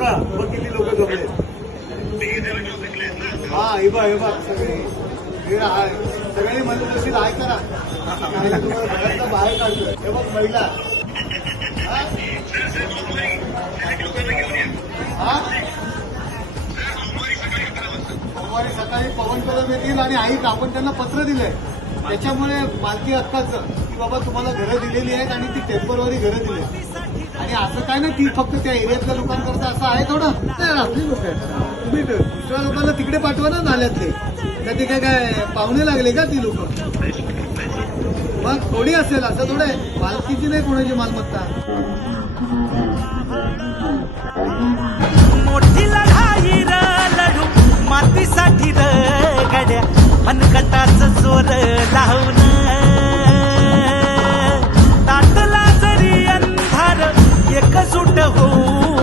का? बघ किती लोक जमले हा हे बघ हे बघ सगळे. हे सगळ्यांनी म्हणत तशी राय करा तुम्हाला बाहेर काढतोय हे बघ महिला. हा? सोमवारी सकाळी पवन कदम येतील आणि आईक आपण त्यांना पत्र दिलंय. त्याच्यामुळे मालकी हक्काचं की बाबा तुम्हाला घरं दिलेली आहेत आणि ती टेंपररी घरं दिली आणि असं काय नाही ती फक्त त्या एरियातल्या लोकांकरता असं आहे थोडं दुसऱ्या लोकांना तिकडे पाठवा ना नाल्यातले. त्या ते काय काय पाहुणे लागले का ती लोक? मग थोडी असेल असं थोडं आहे. मालकीची नाही कोणाची मालमत्ता. मोठी लढाई मातीसाठी मनकटाच जोर लावून. अंधार एक सुट होऊ